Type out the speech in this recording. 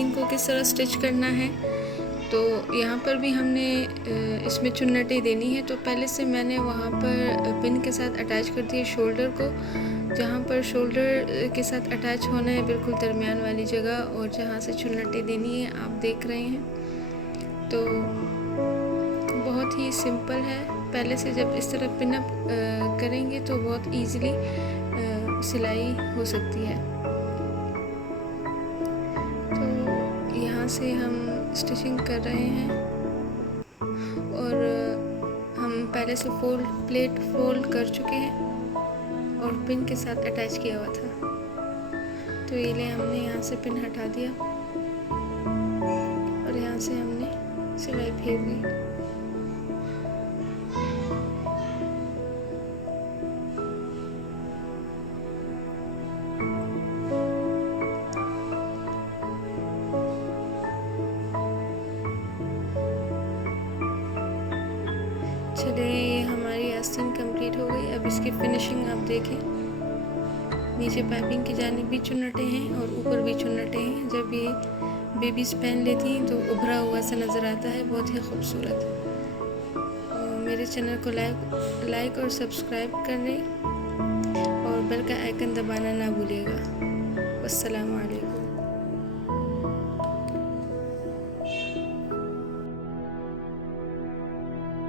आस्तीन को किस तरह स्टिच करना है। तो यहाँ पर भी हमने इसमें चुन्नटें देनी है। तो पहले से मैंने वहाँ पर पिन के साथ अटैच कर दिया शोल्डर को, जहाँ पर शोल्डर के साथ अटैच होना है बिल्कुल दरमियान वाली जगह, और जहाँ से चुन्नटें देनी है आप देख रहे हैं। तो बहुत ही सिंपल है। पहले से जब इस तरह पिन अप करेंगे तो बहुत ईज़िली सिलाई हो सकती है। तो यहाँ से हम स्टिचिंग कर रहे हैं, और हम पहले से प्लेट फोल्ड कर चुके हैं और पिन के साथ अटैच किया हुआ था। तो ये ले हमने यहाँ से पिन हटा दिया और यहाँ से हमने सिलाई फेर दी। चलिए, ये हमारी आस्तीन कंप्लीट हो गई। अब इसकी फिनिशिंग आप देखें। नीचे पाइपिंग की जानिब भी चुन्नटें हैं और ऊपर भी चुन्नटें हैं। जब ये बेबीज़ पहन लेती हैं तो उभरा हुआ सा नज़र आता है, बहुत ही खूबसूरत। मेरे चैनल को लाइक और सब्सक्राइब करें और बेल का आइकन दबाना ना भूलिएगा। अस्सलामु अलैकुम।